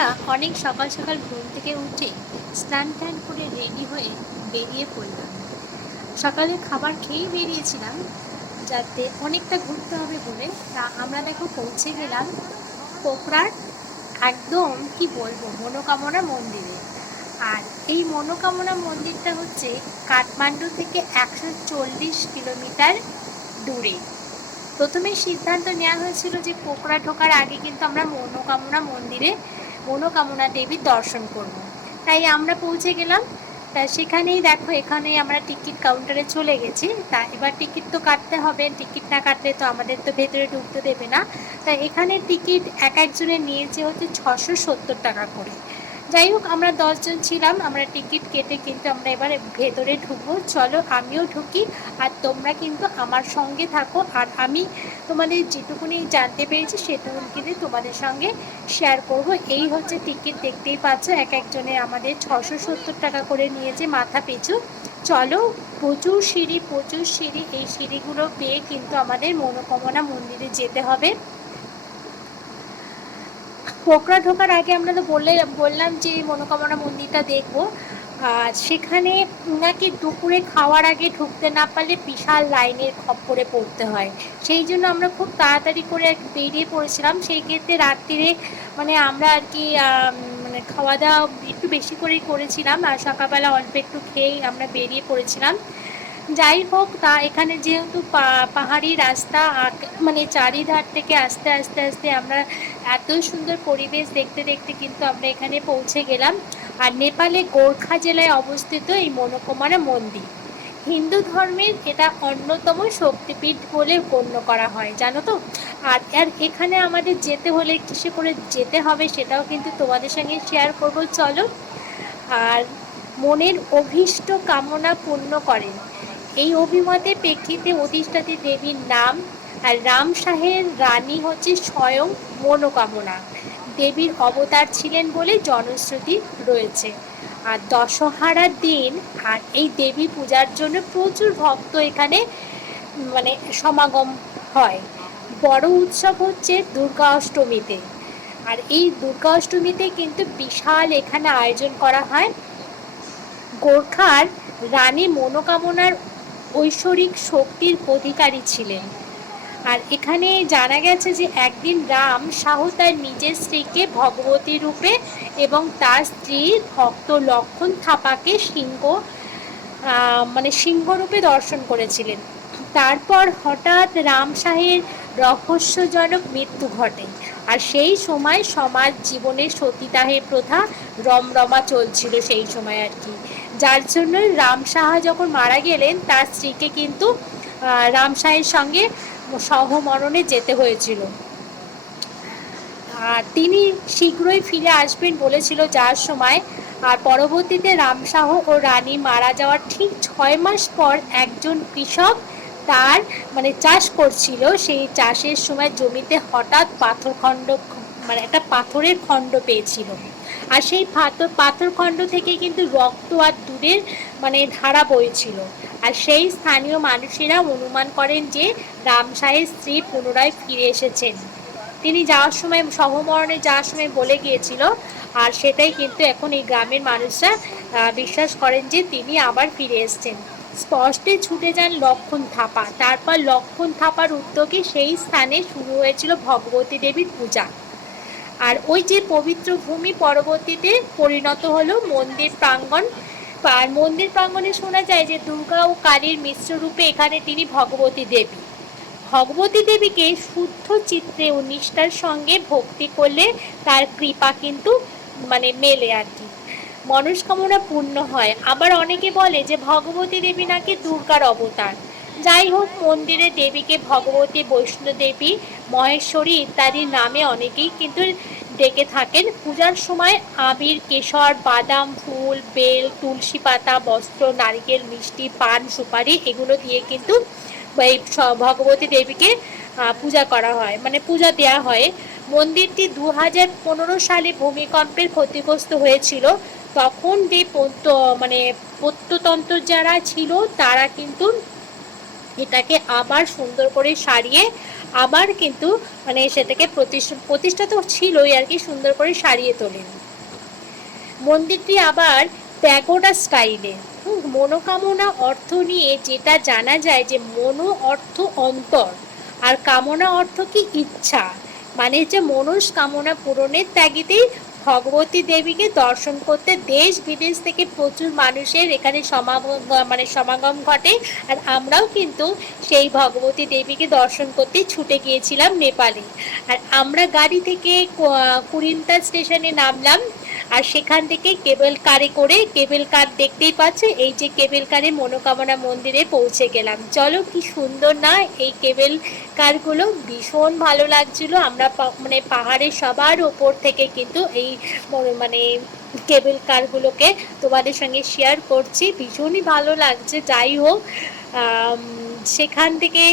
আমরা অনেক সকাল সকাল ঘুম থেকে উঠে স্নান টান করে রেডি হয়ে বেরিয়ে পড়লাম। সকালে খাবার খেয়েই বেরিয়েছিলাম, যাতে অনেকটা ঘুরতে হবে বলে। তা আমরা দেখো পৌঁছে গেলাম পোখরার একদম কি বলবো মনোকামনা মন্দিরে। আর এই মনোকামনা মন্দিরটা হচ্ছে কাঠমান্ডু থেকে 140 কিলোমিটার দূরে। প্রথমে সিদ্ধান্ত নেওয়া হয়েছিল যে পোখরা ঢোকার আগে কিন্তু আমরা মনোকামনা মন্দিরে মনোকামনা দেবীর দর্শন করব। তাই আমরা পৌঁছে গেলাম। তা সেখানেই দেখো, এখানে আমরা টিকিট কাউন্টারে চলে গেছি। তা এবার টিকিট তো কাটতে হবে, টিকিট না কাটলে তো আমাদের তো ভেতরে ঢুকতে দেবে না। তা এখানে টিকিট এক একজনের নিয়েছে হচ্ছে 670 টাকা করে। যাই হোক, আমরা 10 জন ছিলাম, আমরা টিকিট কেটে কিন্তু আমরা এবারে ভেতরে ঢুকবো। চলো আমিও ঢুকি, আর তোমরা কিন্তু আমার সঙ্গে থাকো। আর আমি তোমাদের যেটুকুনি জানতে পেরেছি সেটুকুনি কিন্তু তোমাদের সঙ্গে শেয়ার করব। এই হচ্ছে টিকিট, দেখতেই পাচ্ছ এক একজনের আমাদের 670 টাকা করে নিয়েছে মাথা পিছু। চলো, প্রচুর সিঁড়ি, এই সিঁড়িগুলো পেয়ে কিন্তু আমাদের মনোকামনা মন্দিরে যেতে হবে। পোখরা ঢোকার আগে আমরা তো বললাম যে মনোকামনা মন্দিরটা দেখবো। আর সেখানে নাকি দুপুরে খাওয়ার আগে ঢুকতে না পারলে বিশাল লাইনের খপ্পরে পড়তে হয়। সেই জন্য আমরা খুব তাড়াতাড়ি করে বেরিয়ে পড়েছিলাম। সেই ক্ষেত্রে রাত্রিরে আমরা আর কি মানে খাওয়া দাওয়া একটু বেশি করেই করেছিলাম, আর সকালবেলা অল্প একটু খেয়েই আমরা বেরিয়ে পড়েছিলাম। যাই হোক, তা এখানে যেহেতু পাহাড়ি রাস্তা, চারিধার থেকে আস্তে আস্তে আস্তে আমরা এত সুন্দর পরিবেশ দেখতে দেখতে কিন্তু আমরা এখানে পৌঁছে গেলাম। আর নেপালে গোর্খা জেলায় অবস্থিত এই মনোকামনা মন্দির। হিন্দু ধর্মের এটা অন্যতম শক্তিপীঠ বলে গণ্য করা হয়, জানো তো। আর এখানে আমাদের যেতে হলে কিসে করে যেতে হবে সেটাও কিন্তু তোমাদের সঙ্গে শেয়ার করব, চলো। আর মনের অভীষ্ট কামনা পূর্ণ করেন, এই অভিমতের প্রেক্ষিতে অধিষ্ঠাত্রী দেবীর নাম। আর রামশাহের রানী হচ্ছে স্বয়ং মনোকামনা দেবীর অবতার ছিলেন বলে জনশ্রুতি রয়েছে। আর দশহারার দিন আর এই দেবী পূজার জন্য প্রচুর ভক্ত এখানে সমাগম হয়। বড় উৎসব হচ্ছে দুর্গা অষ্টমীতে। আর এই দুর্গা অষ্টমীতে কিন্তু বিশাল এখানে আয়োজন করা হয়। গোর্খার রানী মনোকামনার ঐশ্বরিক শক্তির অধিকারী ছিলেন। আর এখানে জানা গেছে যে একদিন রাম শাহ তার নিজের স্ত্রীকে ভগবতী রূপে এবং তার স্ত্রী ভক্ত লক্ষণ থাপাকে সিংহরূপে দর্শন করেছিলেন। তারপর হঠাৎ রাম শাহের রহস্যজনক মৃত্যু ঘটে। আর সেই সময় সমাজ জীবনে সতীদাহের প্রথা রমরমা চলছিল সেই সময় আর কি। যার জন্য রাম সাহা যখন মারা গেলেন, তার স্ত্রীকে কিন্তু রাম শাহের সঙ্গে সহমরণে যেতে হয়েছিল। আর তিনি শীঘ্রই ফিরে আসবেন বলেছিল যাওয়ার সময়। আর পরবর্তীতে রামশাহ ও রানী মারা যাওয়ার ঠিক 6 মাস পর একজন কৃষক তার চাষ করছিল, সেই চাষের সময় জমিতে হঠাৎ পাথরখণ্ড একটা পাথরের খণ্ড পেয়েছিল। আর সেই পাথরখণ্ড থেকে কিন্তু রক্ত আর দুধের ধারা বইছিল। আর সেই স্থানীয় মানুষেরা অনুমান করেন যে রামশাহের স্ত্রী পুনরায় ফিরে এসেছেন। তিনি যাওয়ার সময় সহমরণে যাওয়ার সময় বলে গিয়েছিল। আর সেটাই কিন্তু এখন এই গ্রামের মানুষরা বিশ্বাস করেন যে তিনি আবার ফিরে এসেছেন। স্পষ্টে ছুটে যান লক্ষণ থাপা। তারপর লক্ষণ থাপার উদ্যোগে সেই স্থানে শুরু হয়েছিল ভগবতী দেবীর পূজা। আর ওই যে পবিত্র ভূমি পরবর্তীতে পরিণত হলো মন্দির প্রাঙ্গণ। আর মন্দির প্রাঙ্গণে শোনা যায় যে দুর্গা ও কালীর মিশ্র রূপে এখানে তিনি ভগবতী দেবীকে শুদ্ধ চিত্রে ও নিষ্ঠার সঙ্গে ভক্তি করলে তার কৃপা কিন্তু মেলে আর কি, মনস্কামনা পূর্ণ হয়। আবার অনেকে বলে যে ভগবতী দেবী নাকি দুর্গার অবতার। যাই হোক, মন্দিরে দেবীকে ভগবতী, বৈষ্ণোদেবী, মহেশ্বরী ইত্যাদি নামে অনেকেই কিন্তু ডেকে থাকেন। পূজার সময় আবির, কেশর, বাদাম, ফুল, বেল, তুলসী পাতা, বস্ত্র, নারকেল, মিষ্টি, পান, সুপারি এগুলো দিয়ে কিন্তু এই ভগবতী দেবীকে পূজা করা হয়, পূজা দেওয়া হয়। মন্দিরটি 2015 সালে ভূমিকম্পের ক্ষতিগ্রস্ত হয়েছিল। তখন যে প্রত্নতন্ত্র যারা ছিল তারা কিন্তু এটাকে আবার সুন্দর করে সারিয়ে আবার কিন্তু মানে সেটাকে প্রতিষ্ঠা তো ছিলই আর কি, সুন্দর করে সারিয়ে তোলেন। মন্দিরটি আবার প্যাগোডা স্টাইলে। মনোকামনা অর্থ নিয়ে যেটা জানা যায় যে মনো অর্থ অন্তর, আর কামনা অর্থ কি ইচ্ছা, মানে যে মনস্কামনা পূরণের তাগিদেই ভগবতী দেবীকে দর্শন করতে দেশ বিদেশ থেকে প্রচুর মানুষের এখানে সমাগম ঘটে। আর আমরাও কিন্তু সেই ভগবতী দেবীকে দর্শন করতে ছুটে গিয়েছিলাম নেপালে। আর আমরা গাড়ি থেকে কুরিন্তা স্টেশনে নামলাম, আর সেখান থেকে কেবল কারে করে, কেবল কার দেখতেই পাচ্ছ, এই যে কেবল কারে মনোকামনা মন্দিরে পৌঁছে গেলাম। চলো কি সুন্দর না এই কেবল কারগুলো, ভীষণ ভালো লাগছিল। আমরা মানে পাহাড়ের সবার ওপর থেকে কিন্তু এই মানে কেবল কারগুলোকে তোমাদের সঙ্গে শেয়ার করছি, ভীষণই ভালো লাগছে। যাই হোক, সেখান থেকে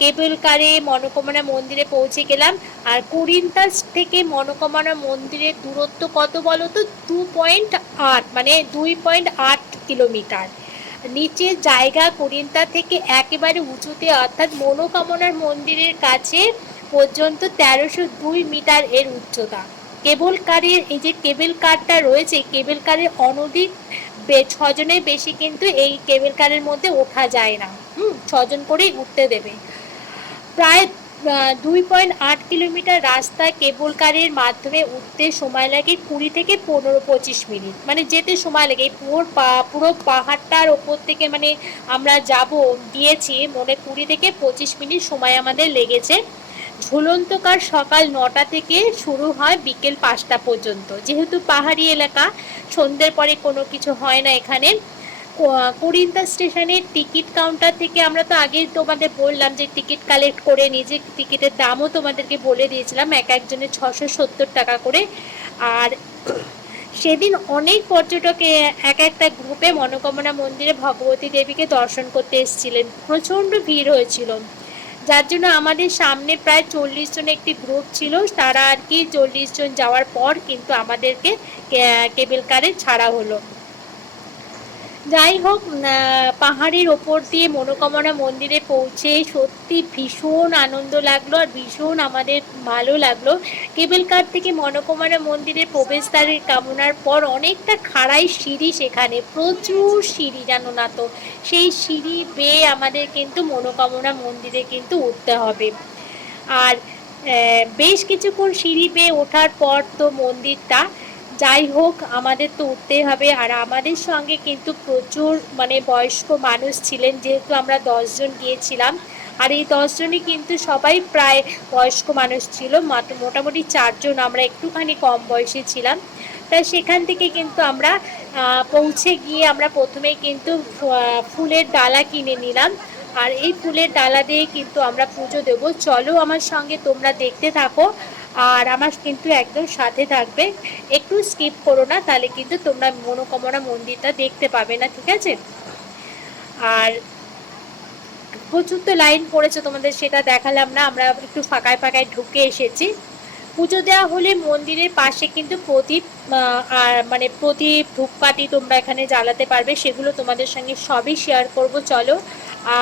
কেবল কারে মনোকামনা মন্দিরে পৌঁছে গেলাম। আর কুরিন্তাস থেকে মনোকামনা মন্দিরের দূরত্ব কত বলো তো? 2.8, মানে 2.8 কিলোমিটার। নিচের জায়গা কুরিন্তা থেকে একেবারে উঁচুতে, অর্থাৎ মনোকামনার মন্দিরের কাছে পর্যন্ত 1302 মিটার এর উচ্চতা। কেবল কারের এই যে কেবল কারটা রয়েছে, কেবল কারের অনধিক 6 জনের বেশি কিন্তু এই কেবল কারের মধ্যে ওঠা যায় না। 6 জন করেই উঠতে দেবে। প্রায় 2.8 কিলোমিটার রাস্তা কেবল কারের মাধ্যমে উঠতে সময় লাগে 20 থেকে 15-25 মিনিট, মানে যেতে সময় লাগে। পুরো পাহাড়টার ওপর থেকে মানে আমরা গিয়েছি মনে 20 থেকে 25 মিনিট সময় আমাদের লেগেছে। ঝুলন্ত কার সকাল 9টা থেকে শুরু হয় বিকেল 5টা পর্যন্ত। যেহেতু পাহাড়ি এলাকা, সন্ধ্যের পরে কোনো কিছু হয় না এখানে। কুরিন্তা স্টেশনের টিকিট কাউন্টার থেকে আমরা তো আগেই তোমাদের বললাম যে টিকিট কালেক্ট করে নিয়ে, যে টিকিটের দামও তোমাদেরকে বলে দিয়েছিলাম, এক একজনের 670 টাকা করে। আর সেদিন অনেক পর্যটক এক একটা গ্রুপে মনোকামনা মন্দিরে ভগবতী দেবীকে দর্শন করতে এসেছিলেন। প্রচণ্ড ভিড় হয়েছিল, যার জন্য আমাদের সামনে প্রায় 40 জন একটি গ্রুপ ছিল। তারা আর কি 40 জন যাওয়ার পর কিন্তু আমাদেরকে কেবল কারে ছাড়া হলো। যাই হোক, পাহাড়ের ওপর দিয়ে মনোকামনা মন্দিরে পৌঁছে সত্যি ভীষণ আনন্দ লাগলো, আর ভীষণ আমাদের ভালো লাগলো। কেবল কার থেকে মনোকামনা মন্দিরের প্রবেশদ্বারের কামনার পর অনেকটা খাড়াই সিঁড়ি, সেখানে প্রচুর সিঁড়ি, জানো না তো। সেই সিঁড়ি বেয়ে আমাদের কিন্তু মনোকামনা মন্দিরে কিন্তু উঠতে হবে। আর বেশ কিছুক্ষণ সিঁড়ি বেয়ে ওঠার পর তো মন্দিরটা, যাই হোক আমাদের তো উঠতেই হবে। আর আমাদের সঙ্গে কিন্তু প্রচুর মানে বয়স্ক মানুষ ছিলেন, যেহেতু আমরা 10 জন গিয়েছিলাম। আর এই 10 জনই কিন্তু সবাই প্রায় বয়স্ক মানুষ ছিল, মোটামুটি 4 জন আমরা একটুখানি কম বয়সী ছিলাম। তাই সেখান থেকে কিন্তু আমরা পৌঁছে গিয়ে আমরা প্রথমেই কিন্তু ফুলের ডালা কিনে নিলাম। আর এই ফুলের ডালা দিয়ে কিন্তু আমরা পুজো দেবো। চলো আমার সঙ্গে, তোমরা দেখতে থাকো, আর আমার কিন্তু একদম সাথে থাকবে, একটু স্কিপ করো না, তাহলে কিন্তু তোমরা মনোকামনা মন্দিরটা দেখতে পাবে না, ঠিক আছে? আর প্রচুর তো লাইন পড়েছে, তোমাদের সেটা দেখালাম না, আমরা একটু ফাঁকায় ফাঁকায় ঢুকে এসেছি। পুজো দেওয়া হলে মন্দিরের পাশে কিন্তু প্রদীপ, আর মানে প্রদীপ ধূপকাঠি তোমরা এখানে জ্বালাতে পারবে, সেগুলো তোমাদের সঙ্গে সবই শেয়ার করব, চলো।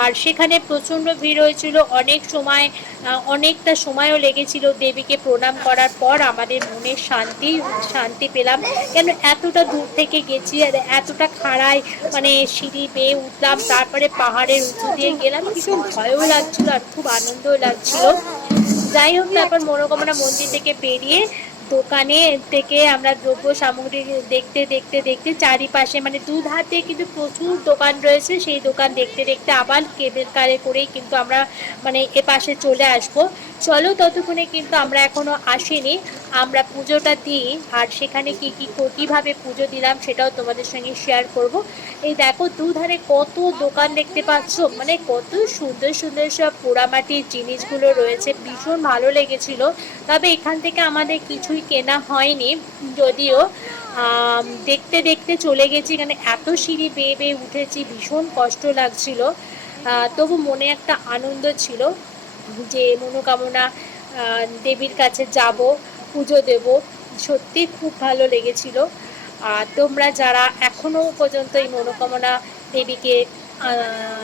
আর সেখানে প্রচণ্ড ভিড় হয়েছিল, অনেকটা সময়ও লেগেছিল। দেবীকে প্রণাম করার পর আমাদের মনে শান্তি পেলাম, কেন এতটা দূর থেকে গেছি, আর এতটা খাড়ায় মানে সিঁড়ি বেয়ে উঠলাম, তারপরে পাহাড়ের উঁচু দিয়ে গেলাম, ভীষণ ভয়ও লাগছিল আর খুব আনন্দও লাগছিল। যাই হোক, তারপর মনোকামনা মন্দির থেকে বেরিয়ে দোকানে থেকে আমরা দ্রব্য সামগ্রী দেখতে দেখতে দেখতে চারিপাশে মানে দুধার দিয়ে কিন্তু প্রচুর দোকান রয়েছে, সেই দোকান দেখতে দেখতে আবার কেবল কারে করেই কিন্তু আমরা মানে এপাশে চলে আসব। চলো, ততক্ষণে কিন্তু আমরা এখনও আসিনি, আমরা পুজোটা দিই। আর সেখানে কীভাবে পুজো দিলাম সেটাও তোমাদের সঙ্গে শেয়ার করব। এই দেখো দুধারে কত দোকান দেখতে পাচ্ছ, মানে কত সুন্দর সুন্দর সব পোড়ামাটির জিনিসগুলো রয়েছে, ভীষণ ভালো লেগেছিল। তবে এখান থেকে আমাদের কিছুই কেনা হয়নি, যদিও দেখতে দেখতে চলে গেছি, এখানে এত সিঁড়ি বেয়ে বেয়ে উঠেছি, ভীষণ কষ্ট লাগছিল। তবু মনে একটা আনন্দ ছিল যে মনোকামনা দেবীর কাছে যাব, পুজো দেব, সত্যি খুব ভালো লেগেছিল। তোমরা যারা এখনও পর্যন্ত এই মনোকামনা দেবীকে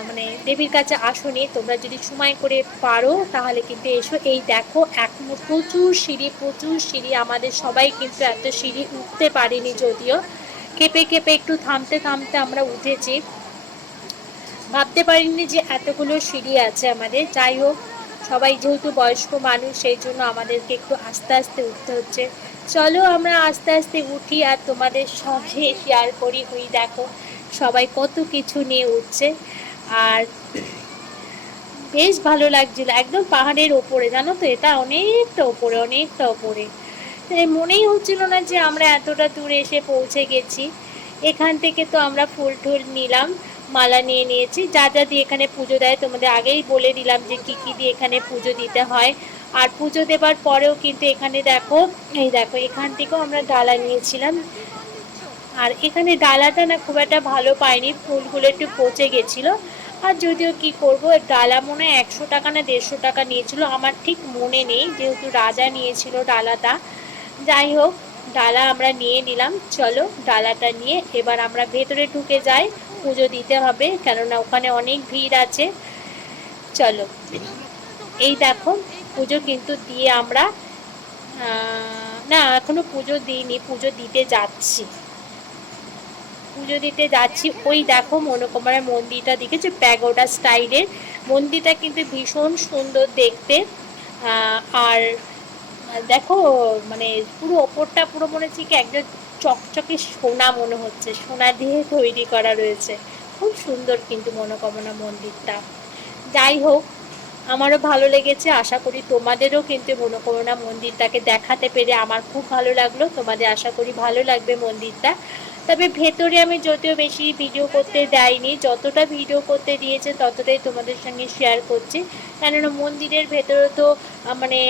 মানে দেবীর কাছে আসনি, তোমরা যদি সময় করে পারো তাহলে কিন্তু এসো। এই দেখো এখনো প্রচুর সিঁড়ি, আমাদের সবাই কিন্তু এত সিঁড়ি উঠতে পারিনি, যদিও কেঁপে কেঁপে একটু থামতে থামতে আমরা উঠেছি। ভাবতে পারিনি যে এতগুলো সিঁড়ি আছে আমাদের। যাই হোক, সবাই যেহেতু বয়স্ক মানুষ, সেই জন্য আমাদেরকে একটু আস্তে আস্তে উঠতে হচ্ছে। চলো আমরা আস্তে আস্তে উঠি আর তোমাদের সঙ্গে শেয়ার করি। ওই দেখো সবাই কত কিছু নিয়ে উঠছে, আর বেশ ভালো লাগছিল। একদম পাহাড়ের ওপরে, জানো তো, এটা অনেকটা ওপরে, অনেকটা ওপরে। মনেই হচ্ছিল না যে আমরা এতটা দূরে এসে পৌঁছে গেছি। এখান থেকে তো আমরা ফুল টুল নিলাম, মালা নিয়ে নিয়েছি। যা যা দিয়ে এখানে পুজো দেয় তোমাদের আগেই বলে দিলাম যে কী কী দিয়ে এখানে পুজো দিতে হয়। আর পুজো দেবার পরেও কিন্তু এখানে দেখো, এই দেখো এখান থেকেও আমরা ডালা নিয়েছিলাম। আর এখানে ডালাটা না খুব একটা ভালো পাইনি, ফুলগুলো একটু পচে গেছিলো। আর যদিও কি করব, ডালা মনে হয় 100 টাকা না 150 টাকা নিয়েছিল, আমার ঠিক মনে নেই, যেহেতু রাজা নিয়েছিল ডালাটা। যাই হোক, ডালা আমরা নিয়ে নিলাম। চলো ডালাটা নিয়ে এবার আমরা ভেতরে ঢুকে যাই, পুজো দিতে হবে, কেননা ওখানে অনেক ভিড় আছে। চলো, এই দেখো পুজো কিন্তু দিয়ে আমরা, না এখনো পুজো দিইনি, পুজো দিতে যাচ্ছি। ওই দেখো মনোকামনা মন্দিরটা দেখেছো, প্যাগোডা স্টাইলের মন্দিরটা কিন্তু ভীষণ সুন্দর দেখতে। আর দেখো মানে পুরো ওপরটা পুরো মনে হচ্ছে কি একদম চকচকে সোনা, মনে হচ্ছে সোনা দিয়ে তৈরি করা রয়েছে। খুব সুন্দর কিন্তু মনোকামনা মন্দিরটা। যাই হোক, আমারও ভালো লেগেছে, আশা করি তোমাদেরও কিন্তু মনোকামনা মন্দিরটাকে দেখাতে পেরে আমার খুব ভালো লাগলো। তোমাদের আশা করি ভালো লাগবে মন্দিরটা। তবে ভেতরে আমি যদিও বেশি ভিডিও করতে দেয়নি, যতটা ভিডিও করতে দিয়েছে ততটাই তোমাদের সঙ্গে শেয়ার করছি, কেননা মন্দিরের ভেতরে তো মানে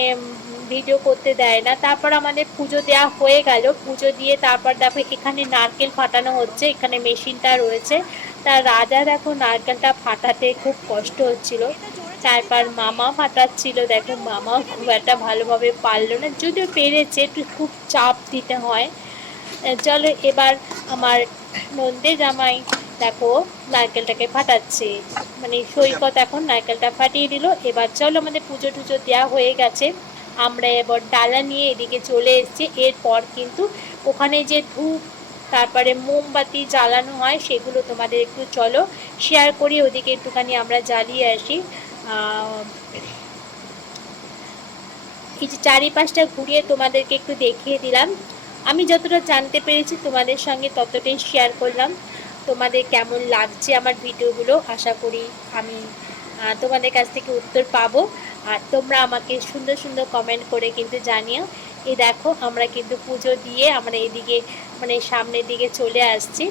ভিডিও করতে দেয় না। তারপর আমাদের পুজো দেওয়া হয়ে গেল, পুজো দিয়ে তারপর দেখো এখানে নারকেল ফাটানো হচ্ছে, এখানে মেশিনটা রয়েছে। তা রাজা দেখো নারকেলটা ফাটাতে খুব কষ্ট হচ্ছিল, তারপর মামা ফাটাচ্ছিল। দেখো মামাও খুব একটা ভালোভাবে পারলো না, যদিও পেরেছে, একটু খুব চাপ দিতে হয়। চলো এবার আমার নন্দে জামাই দেখো নারকেলটাকে ফাটাচ্ছে, মানে সৈকত এখন নারকেলটা ফাটিয়ে দিল। এবার চলো, আমাদের পুজো টুজো দেওয়া হয়ে গেছে, আমরা এবার ডালা নিয়ে এদিকে চলে এসেছি। এরপর কিন্তু ওখানে যে ধূপ তারপরে মোমবাতি জ্বালানো হয় সেগুলো তোমাদের একটু চলো শেয়ার করি, ওদিকে একটুখানি আমরা জ্বালিয়ে আসি। এই যে চারিপাশটা ঘুরিয়ে তোমাদেরকে একটু দেখিয়ে দিলাম। আমি যতটা জানতে পেরেছি তোমাদের সঙ্গে ততটাই শেয়ার করলাম। তোমাদের কেমন লাগছে আমার ভিডিওগুলো, আশা করি আমি তোমাদের কাছ থেকে উত্তর পাবো। আর তোমরা আমাকে সুন্দর সুন্দর কমেন্ট করে কিন্তু জানিও। এই দেখো আমরা কিন্তু পুজো দিয়ে আমরা এদিকে মানে সামনের দিকে চলে আসছি।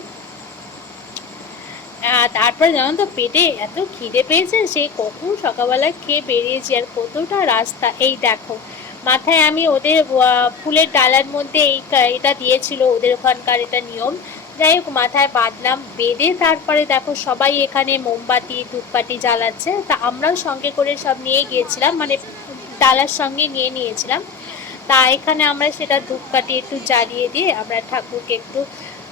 তারপরে জানো তো পেটে এত খিদে পেয়েছে, সেই কখন সকালবেলা খেয়ে বেরিয়েছি, আর কতটা রাস্তা। এই দেখো মাথায় আমি ওদের ফুলের ডালার মধ্যে এটা দিয়েছিল, ওদের ওখানকার এটা নিয়ম। যাই হোক মাথায় বাঁধলাম, বেঁধে তারপরে দেখো সবাই এখানে মোমবাতি ধূপকাঠি জ্বালাচ্ছে। তা আমরাও সঙ্গে করে সব নিয়ে গিয়েছিলাম, মানে ডালার সঙ্গে নিয়ে নিয়েছিলাম। তা এখানে আমরা সেটা ধূপকাঠি একটু জ্বালিয়ে দিয়ে আমরা ঠাকুরকে একটু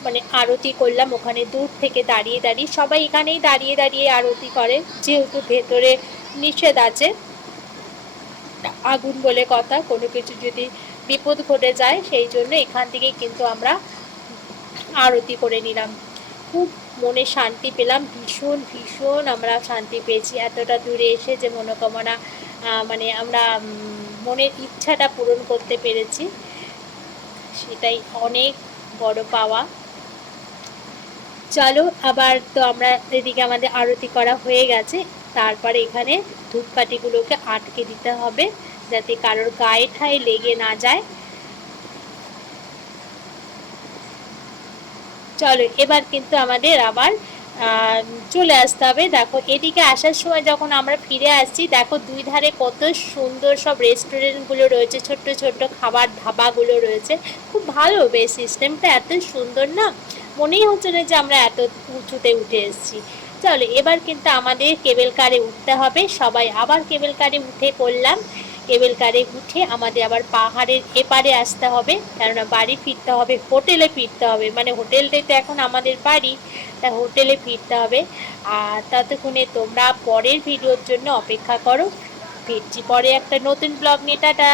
মানে আরতি করলাম। ওখানে দূর থেকে দাঁড়িয়ে দাঁড়িয়ে, সবাই এখানেই দাঁড়িয়ে দাঁড়িয়ে আরতি করে, যেহেতু ভেতরে নিষেধ আছে, আগুন বলে কথা, কোনো কিছু যদি বিপদ ঘটে যায়, সেই জন্য এখান থেকেই কিন্তু আমরা আরতি করে নিলাম। খুব মনে শান্তি পেলাম, ভীষণ ভীষণ আমরা শান্তি পেয়েছি এতটা দূরে এসে, যে মনোকামনা মানে আমরা মনের ইচ্ছাটা পূরণ করতে পেরেছি, সেটাই অনেক বড় পাওয়া। চলো আবার তো আমরা এদিকে আমাদের আরতি করা হয়ে গেছে, তারপরে এখানে ধূপকাঠিগুলোকে আটকে দিতে হবে যাতে কারোর গায়ে ঠায়ে লেগে না যায়। চলো এবার কিন্তু আমাদের আবার চলে আসতে হবে। দেখো এদিকে আসার সময় যখন আমরা ফিরে আসছি, দেখো দুই ধারে কত সুন্দর সব রেস্টুরেন্টগুলো রয়েছে, ছোট্ট ছোট্ট খাবার ধাবাগুলো রয়েছে। খুব ভালো, বেশ সিস্টেমটা এত সুন্দর না, মনেই হচ্ছে না যে আমরা এত উঁচুতে উঠে এসেছি। চলো এবার কিন্তু আমাদের কেবল কারে উঠতে হবে, সবাই আবার কেবল কারে উঠে পড়লাম। কেবেল কারে উঠে আমাদের আবার পাহাড়ের এপারে আসতে হবে, কেননা বাড়ি ফিরতে হবে, হোটেলে ফিরতে হবে, মানে হোটেলটাই তো এখন আমাদের বাড়ি, তা হোটেলে ফিরতে হবে। আর ততক্ষণে তোমরা পরের ভিডিওর জন্য অপেক্ষা করো। ফিরছি পরে একটা নতুন ব্লগ নিয়ে। টাটা।